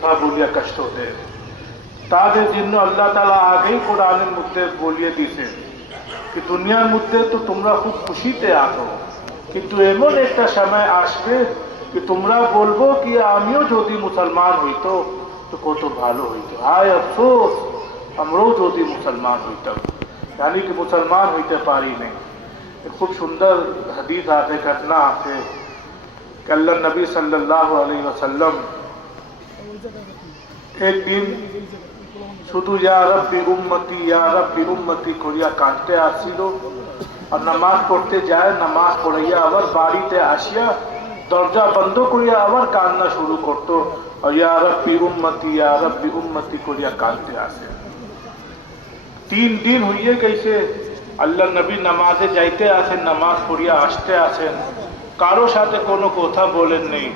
কথা বলিয়া কষ্ট দেয়। তাদের জন্য আল্লাহ তাআলা আগেই কোরআনের মধ্যে বলিয়ে দিয়েছেন কি দুনিয়ার মধ্যে তো তোমরা খুব খুশিতে আছো, কিন্তু এমন একটা সময় আসবে কি তোমরা বলবো কি আমিও যদি মুসলমান হইতো তো কত ভালো হইতো, হায় আফসোস আমরাও যদি মুসলমান হইতাম, জানি কি মুসলমান হইতে পারি নাই। খুব সুন্দর হাদিস আছে, ঘটনা আছে कि अल्लाह नबी सल्लल्लाहु अलैहि वसल्लम एक दिन শুধু ইয়া রব্বি উম্মতি করিয়া কাঁদতে আসছিল, আর নামাজ পড়তে যায়, নামাজ পড়াইয়া আবার বাড়িতে আসিয়া দরজা বন্ধ করিয়া আবার কান্না শুরু করতো, আর ইয়া রব্বি উম্মতি করিয়া কাঁদতে আসে। 3 দিন হইয়ে গেছে, আল্লাহ নবী নামাজে যাইতে আসেন, নামাজ পড়িয়া আসতে আসেন, কারো সাথে কোনো কথা বলেন নেই,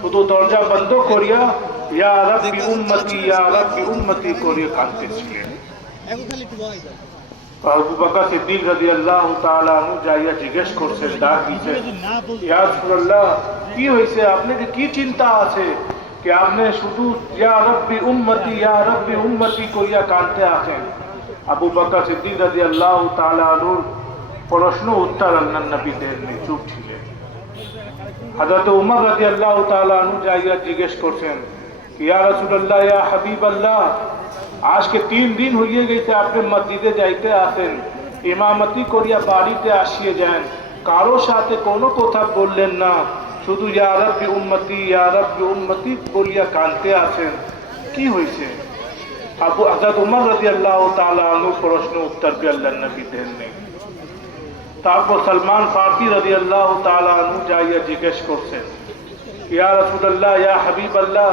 শুধু দরজা বন্ধ করিয়া ইয়া রব্বি উম্মতি করিয়া কাঁদতেছিলেন। আবু বকর সিদ্দিক রাদিয়াল্লাহু তাআলা আনহু যাইয়া জিজ্ঞেস করছেন, ডাক দিয়েছেন, ইয়া রাসূলুল্লাহ কি হয়েছে, আপনার কি চিন্তা আছে कि आपने শুধু ইয়া রব্বি উম্মতি করিয়া কাঁদতে আছেন? আবু বকর সিদ্দিক রাদিয়াল্লাহু তাআলা আনহুর প্রশ্ন উত্তর আল্লাহ নবী দেননি, চুপ ছিলেন। হযরত উমর রাদিয়াল্লাহু তাআলা আনহু যাইয়া জিজ্ঞেস করছেন, ইয়া রাসূলুল্লাহ ইয়া হাবিবাল্লাহ, আজকে 3 দিন হয়ে গেছে আপনি মসজিদে যাইতে আসেন, ইমামতি করিয়া বাড়িতে আসিয়ে যান, কারো সাথে কোনো কথা বললেন না, শুধু ইয়া রব্বি উম্মতি বলিয়া কাঁদতে আসেন, কি হয়েছে? হযরত উমর রাদিয়াল্লাহু তাআলা আনহু প্রশ্ন উত্তর দিয়ে আল্লাহর নবী দেননি। তারপর সলমান ফারসি রাদিয়াল্লাহু তাআলা আনহু যাইয়া জিজ্ঞেস করছেন, ইয়া রাসূলুল্লাহ ইয়া হাবিবাল্লাহ,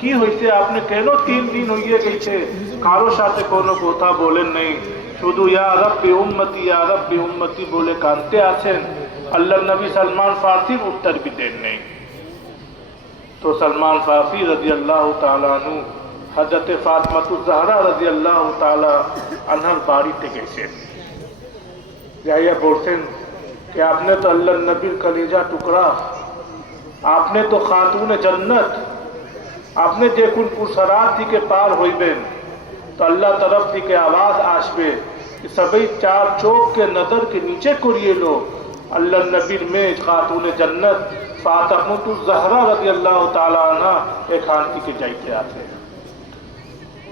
কি হয়েছে, আপনি কেন 3 দিন হয়ে গেছে কারো সাথে কোনো কথা বলেন নাই, শুধু ইয়া রব্বি উম্মতি বলে কাঁদতে আছেন? আল্লাহর নবী সলমান ফারসির উত্তর भी দেন নাই। তো সলমান ফারসি রাদিয়াল্লাহু তাআলা আনহু হযরত ফাতিমাতুজ জাহরা রাদিয়াল্লাহু তাআলা আনহার বাড়িতে গেছেন, যাইয়া বলছেন कि आपने तो अल्लाह नबीर कलेजा टुकड़ा, आपने तो खातून जन्नत, আপনি দেখুন পুরসরাত থেকে পার হইবেন তো আল্লাহ তরফ থেকে আওয়াজ আসবে সবাই 4 চোখকে নজরকে নিচে করিয়ে লো, আল্লাহ নবীর মেয়ে খাতুন জান্নাত ফাতিমাতুজ জাহরা রাদিয়াল্লাহু তাআলা আনহা এখান থেকে যাইতে আছে।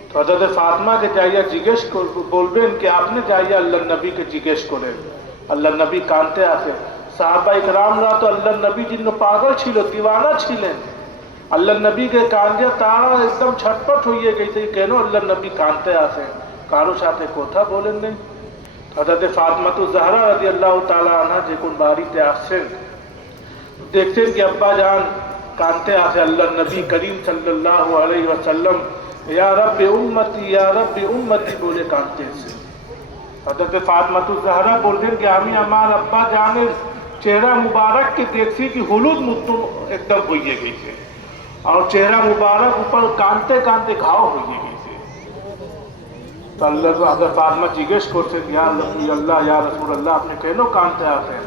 তো হযরত ফাতিমাকে যাইয়া জিজ্ঞেস বলবেন কি আপনি যাইয়া আল্লাহ নবীকে জিজ্ঞেস করেন, আল্লাহ নবী কাঁদতে আছে। সাহাবা ইকরামরা তো আল্লাহ নবীর জন্য পাগল ছিল, দিওয়ানা ছিলেন, আল্লাহ নবীকে কাঁদে তারা একদম ছটপট হয়ে গেছে, কেন আল্লাহ নবী কাঁদতে আসেন, কারো সাথে কথা বলেন নেই। হযরত ফাতিমাতুজ জাহরা রাদিয়াল্লাহু তাআলা আনহা যখন বাড়িতে আসছেন, দেখছেন কি আব্বা জান কাঁদতে আসে, আল্লাহ নবী করিম সাল্লাল্লাহু আলাইহি ওয়াসাল্লাম ইয়া রব্বি উম্মতি বলে কাঁদতেছেন। হযরত ফাতিমাতুজ জাহরা বললেন কি আমি আমার আব্বা জানের চেহারা মুবারককে দেখছি কি হলুদ মতো একদম হয়ে গেছে, और चेहरा मुबारक ऊपर कांदते कांदते घाव हो गए। तो अल्लाह हज़रत फातिमा जिज्ञेस করছেন, ইয়া রাসূলুল্লাহ ইয়া রাসূলুল্লাহ আপনি কেন কাঁদতে আছেন?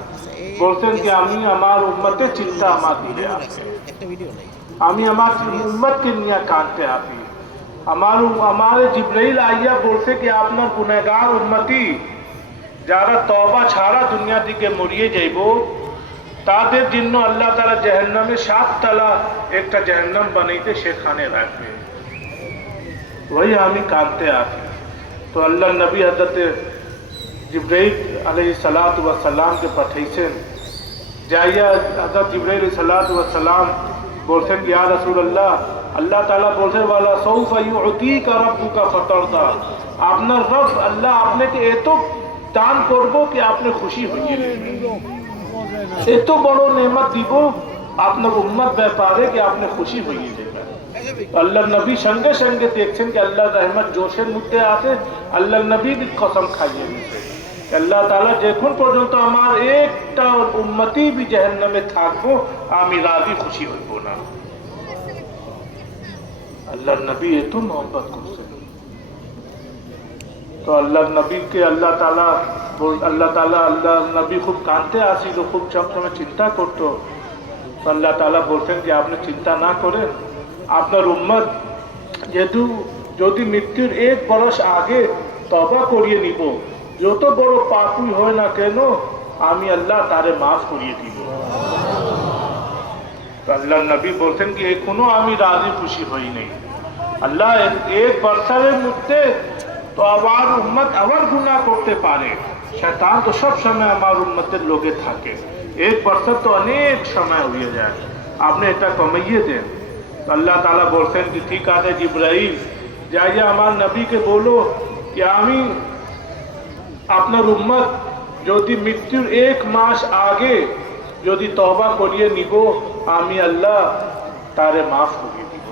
বলছেন যে আমি আমার উম্মতের চিন্তা আমার দিলে আছে, আমি আমার উম্মতকে নিয়ে কাঁদতে আছি। আমারে জিবরাইল আইয়া বলছে কি আপনার গুনাহগার উম্মতি যারা তওবা ছাড়া দুনিয়া থেকে মরিয়ে যাইব তাদের জন্য আল্লাহ তাআলা জাহান্নামে 7 তলা একটা জাহান্নাম বানাইতে সেখানে রাখবে, ওই আমি কাঁদতে আছি। তো আল্লাহ নবী হযরত জিবরাইল আলাইহিস সালাতু ওয়াস সালাম কে পাঠাইছেন, যাইয়া হযরত জিবরাইল আলাইহিস সালাতু ওয়াস সালাম বলছেন ইয়া রাসূলুল্লাহ আল্লাহ তাআলা বলছেন ওয়ালা সাউফা ইউতিকা রাব্বুকা ফাতারদা, আপনার রব আল্লাহ আপনাকে এত দান করব কি আপনি খুশি হয়ে যাবেন, এত বড় নেমত দিব আপনার উম্মত ব্যাপারে কি আপনি খুশি হয়ে যাবেন। আল্লাহ নবী সঙ্গে সঙ্গে দেখছেন কি আল্লাহ রহমত জোশের মধ্যে আছে, আল্লাহ নবী কসম খাইয়ে দিয়েছে আল্লাহ তাআলা যখন পর্যন্ত আমার একটা উম্মতি भी জাহান্নামে থাকবো আমি রাজি খুশি হইব না। আল্লাহ নবী এত মোহব্বত করছেন। তো আল্লাহ নবীকে আল্লাহ নবী খুব কাঁদতে আসিল, খুব সবসময় চিন্তা করতো। আল্লাহ তাআলা বলছেন যে আপনি চিন্তা না করেন, আপনার উম্মত যেহেতু যদি মৃত্যুর 1 বরস আগে তওবা করিয়ে নিব, যত বড় পাপই হয় না কেন আমি আল্লাহ তারে মাফ করিয়ে দিব। আল্লাহ নবী বলতেন কি এখনো আমি রাজি খুশি হই নাই, আল্লাহ 1 বছরের মধ্যে তো আমার উম্মত আবার গুনাহ করতে পারে, শয়তান তো সব সময় আমার উম্মতের লোকে থাকে, 1 বছর তো অনেক সময় হয়ে যায়, আপনি এটা কমিয়ে দেন। আল্লাহ তাআলা বলছেন কি ঠিক আছে জিবরাইল যাইয়ে আমার নবীকে বলো কি আমি আপনার উম্মত যদি মৃত্যুর 1 মাস আগে যদি তওবা করিয়ে নিব আমি আল্লাহ তারে মাফ করিয়ে দিব।